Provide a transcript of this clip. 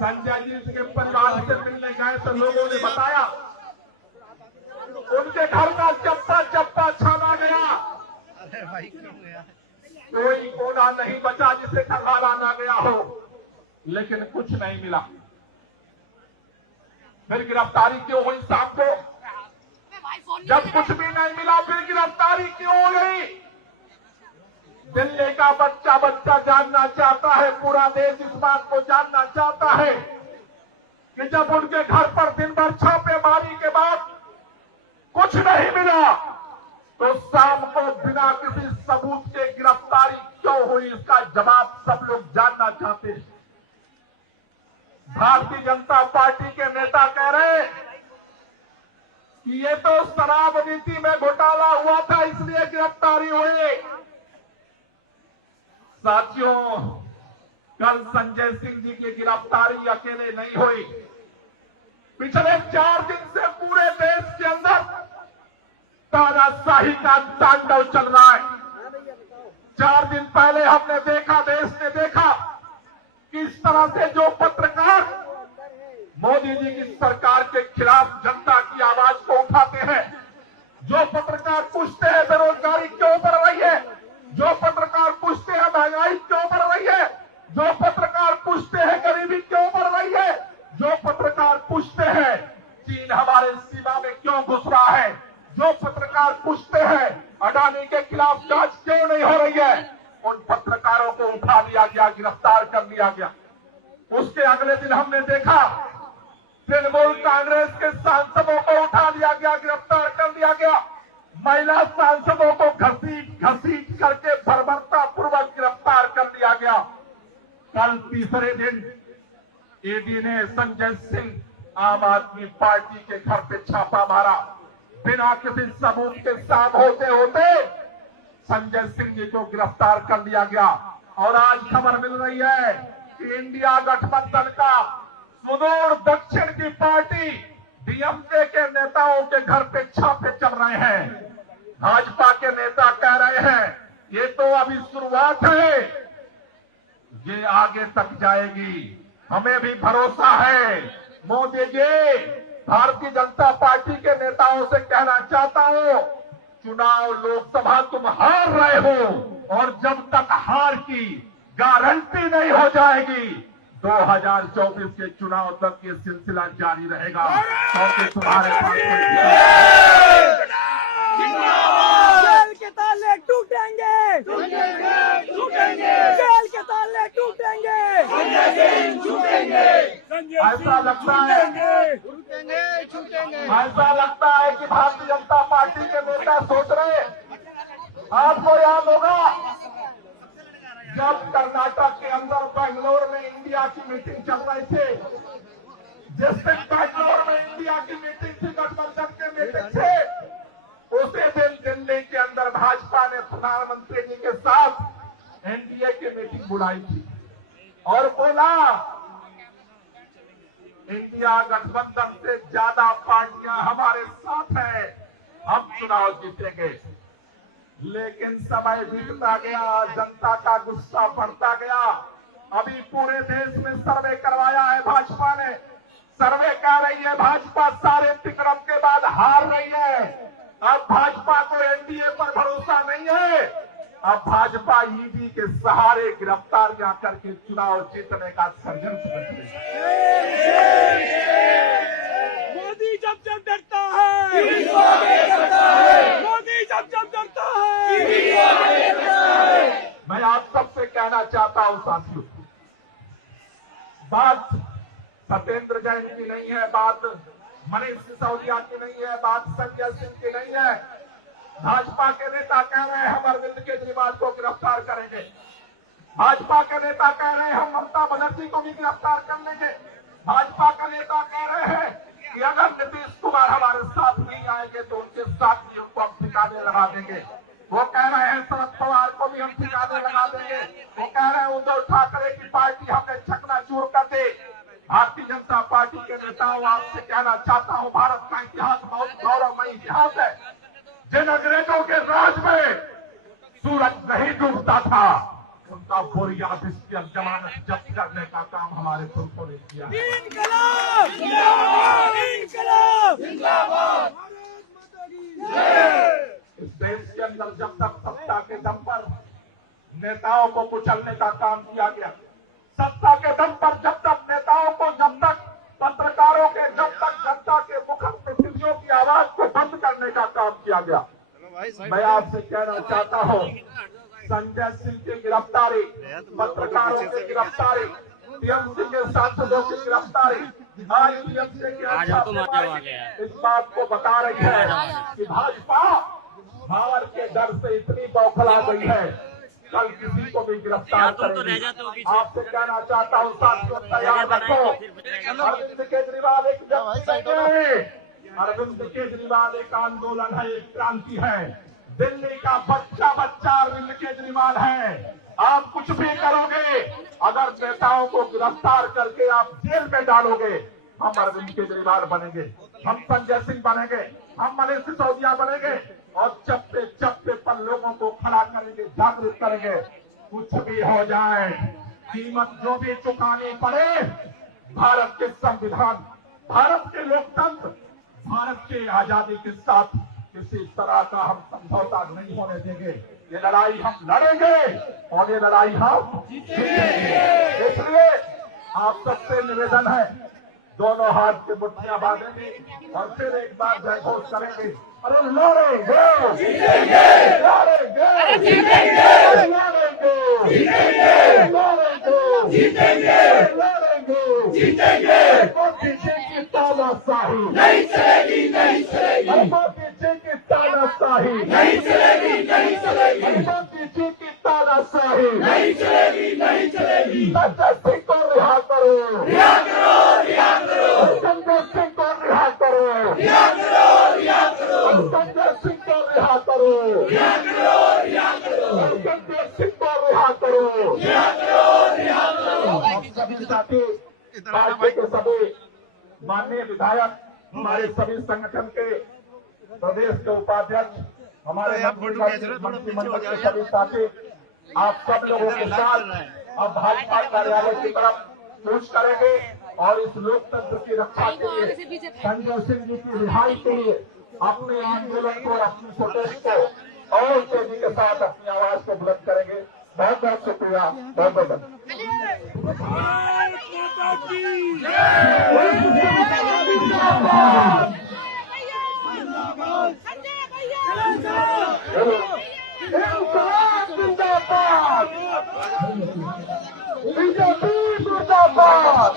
संजय जी के परिवार से मिलने गए तो लोगों ने बताया उनके घर का चप्पा चप्पा छाना गया। अरे भाई क्यों गया? कोई कोना नहीं बचा जिसे खंगाला ना गया हो, लेकिन कुछ नहीं मिला। फिर गिरफ्तारी क्यों हुई साहब को? जब कुछ भी नहीं मिला फिर गिरफ्तारी क्यों हो गई? दिल्ली का बच्चा बच्चा जानना चाहता है, पूरा देश इस बात को जानना चाहता है कि जब उनके घर पर दिन भर छापेमारी के बाद कुछ नहीं मिला तो शाम को बिना किसी सबूत के गिरफ्तारी क्यों हुई, इसका जवाब सब लोग जानना चाहते हैं। भारतीय जनता पार्टी के नेता कह रहे हैं कि ये तो शराब नीति में घोटाला हुआ था इसलिए गिरफ्तारी हुई। साथियों, कल संजय सिंह जी की गिरफ्तारी अकेले नहीं हुई। पिछले 4 दिन से पूरे देश के अंदर तानाशाही का तांडव चल रहा है। 4 दिन पहले हमने देखा, देश ने देखा किस तरह से जो पत्रकार मोदी जी की सरकार के खिलाफ जनता की आवाज को उठाते हैं, जो पत्रकार पूछते हैं बेरोजगारी क्यों बढ़ रही है, जो पत्रकार पूछते हैं महंगाई क्यों बढ़ रही है, जो पत्रकार पूछते हैं गरीबी क्यों बढ़ रही है, जो पत्रकार पूछते हैं चीन हमारे सीमा में क्यों घुस रहा है, जो पत्रकार पूछते हैं अडानी के खिलाफ जांच क्यों नहीं हो रही है, उन पत्रकारों को उठा लिया गया, गिरफ्तार कर लिया गया। उसके अगले दिन हमने देखा तृणमूल कांग्रेस के सांसदों को उठा लिया गया, गिरफ्तार कर लिया गया। महिला सांसदों को घसीट घसीट करके बर्बरता पूर्वक गिरफ्तार कर लिया गया। कल तीसरे दिन ईडी ने संजय सिंह आम आदमी पार्टी के घर पे छापा मारा। बिना किसी सबूत के साथ होते होते संजय सिंह जी को गिरफ्तार कर लिया गया। और आज खबर मिल रही है कि इंडिया गठबंधन का सुदूर दक्षिण की पार्टी डीएमके के नेताओं के घर पे छापे चल रहे हैं। भाजपा के नेता कह रहे हैं ये तो अभी शुरुआत है, ये आगे तक जाएगी, हमें भी भरोसा है। मोदी जी, भारतीय जनता पार्टी के नेताओं से कहना चाहता हूं, चुनाव लोकसभा तुम हार रहे हो और जब तक हार की गारंटी नहीं हो जाएगी 2024 के चुनाव तक ये सिलसिला जारी रहेगा। क्योंकि तुम्हारे पास जेल के ताले टूटेंगे, जेल के ताले टूटेंगे, ऐसा लगता है कि भारतीय जनता पार्टी के नेता सोच रहे हैं, आपको याद होगा जब कर्नाटक के अंदर बेंगलोर में इंडिया की मीटिंग चल रही थी, जिस दिन बेंगलोर में इंडिया की मीटिंग थी, गठबंधन के मीटिंग थे, उसी दिन दिल्ली के अंदर भाजपा ने प्रधानमंत्री जी के साथ एनडीए की मीटिंग बुलाई थी और बोला इंडिया गठबंधन से ज्यादा पार्टियां हमारे साथ हैं, हम चुनाव जीतेंगे। लेकिन समय बीतता गया, जनता का गुस्सा बढ़ता गया। अभी पूरे देश में सर्वे करवाया है भाजपा ने, सर्वे कह रही है भाजपा सारे तिक्रम के बाद हार रही है। अब भाजपा को एनडीए पर भरोसा नहीं है, अब भाजपा ईडी के सहारे गिरफ्तारियां करके चुनाव जीतने का षड्यंत्र कर रही है। मोदी जब जब डरता है, मोदी जब जब डरता है, मैं आप सबसे कहना चाहता हूं साथियों, बात सत्येंद्र जैन की नहीं है, बात मनीष सिसोदिया की नहीं है, बात संजय सिंह की नहीं है। भाजपा के नेता कह रहे हैं हम अरविंद केजरीवाल को गिरफ्तार करेंगे, भाजपा के नेता कह रहे हैं हम ममता बनर्जी को भी गिरफ्तार कर लेंगे, भाजपा का नेता कह रहे हैं कि अगर नीतीश कुमार हमारे साथ नहीं आएंगे तो उनके साथ भी उनको हम ठिकाने लगा देंगे। वो कह रहे हैं शरद पवार को भी हम ठिकाने लगा देंगे, वो कह रहे हैं उद्धव ठाकरे की पार्टी हमने चकनाचूर कर दे। भारतीय जनता पार्टी के नेताओं, आपसे कहना चाहता हूं, भारत का इतिहास बहुत गौरवमयी इतिहास है। जिन अंग्रेजों के राज में सूरज नहीं डूबता था, उन उसका बोरियात इसकी जमानत जब्त करने का काम हमारे पुरखों ने किया है। इनकलाब जिंदाबाद, इनकलाब जिंदाबाद। इस देश के अंदर जब तक सत्ता के दम पर नेताओं को कुचलने का काम किया गया, सत्ता के दम पर जब तक नेताओं को, जब तक पत्रकारों के, जब तक जनता के मुखर प्रतिनिधियों की आवाज को बंद करने का काम किया गया, मैं आपसे कहना चाहता हूं, संजय सिंह की गिरफ्तारी, पत्रकारों की गिरफ्तारी, टीएमसी के सांसदों की गिरफ्तारी, आज टीएमसी के इस बात को बता रही है कि भाजपा हार के डर से इतनी बौखला गई है, कल किसी को भी गिरफ्तार करेगी। आपसे कहना चाहता हूँ साथियों, तैयार रखो। अरविंद केजरीवाल एक व्यक्ति नहीं है, अरविंद केजरीवाल एक आंदोलन है, एक क्रांति है। दिल्ली का बच्चा अरविंद केजरीवाल है। आप कुछ भी करोगे, अगर नेताओं को गिरफ्तार करके आप जेल में डालोगे, हम अरविंद केजरीवाल बनेंगे, हम संजय सिंह बनेंगे, हम मनीष सिसोदिया बनेंगे और चप्पे चप्पे पर लोगों को खड़ा करेंगे, जागरूक करेंगे। कुछ भी हो जाए, कीमत जो भी चुकानी पड़े, भारत के संविधान, भारत के लोकतंत्र, भारत की आजादी के साथ किसी तरह का हम समझौता नहीं होने देंगे। ये लड़ाई हम लड़ेंगे और ये लड़ाई हम जीतेंगे। इसलिए आप सबसे निवेदन है, दोनों हाथ की मुट्ठियां बांधेंगे और फिर एक बार जय घोष करेंगे। अरे लड़ेंगे, जीतेंगे, लड़ेंगे, जीतेंगे, लड़ेंगे, जीतेंगे, लड़ेंगे, जीतेंगे, लड़ेंगे, जीतेंगे। मोदी जी की तानाशाही नहीं चलेगी, नहीं चलेगी। मोदी जी की तानाशाही नहीं चलेगी, नहीं चलेगी। मोदी जी की तानाशाही नहीं चलेगी, नहीं चलेगी। संजय सिंह को रिहा करो, रिहा करो, रिहा करो। संजय सिंह को रिहा करो, रिहा करो, रिहा करो। संजय सिंह को रिहा करो, रिहा करो, रिहा करो। संजय सिंह को रिहा करो, रिहा करो, रिहा करो। सभी साथी, पार्टी के सभी माननीय विधायक, हमारे सभी संगठन के प्रदेश के उपाध्यक्ष, हमारे मंत्रिमंडल के सभी साथी, आप सब लोगों के साथ अब भाजपा कार्यालय की तरफ कूच करेंगे और इस लोकतंत्र की रक्षा के लिए, संजय सिंह जी की रिहाई के लिए अपने आंदोलन को, अपनी प्रोटेस्ट को और तेजी के साथ अपनी आवाज को बुलंद करेंगे। बहुत बहुत शुक्रिया, बहुत बहुत बीजेपी मुर्दाबाद।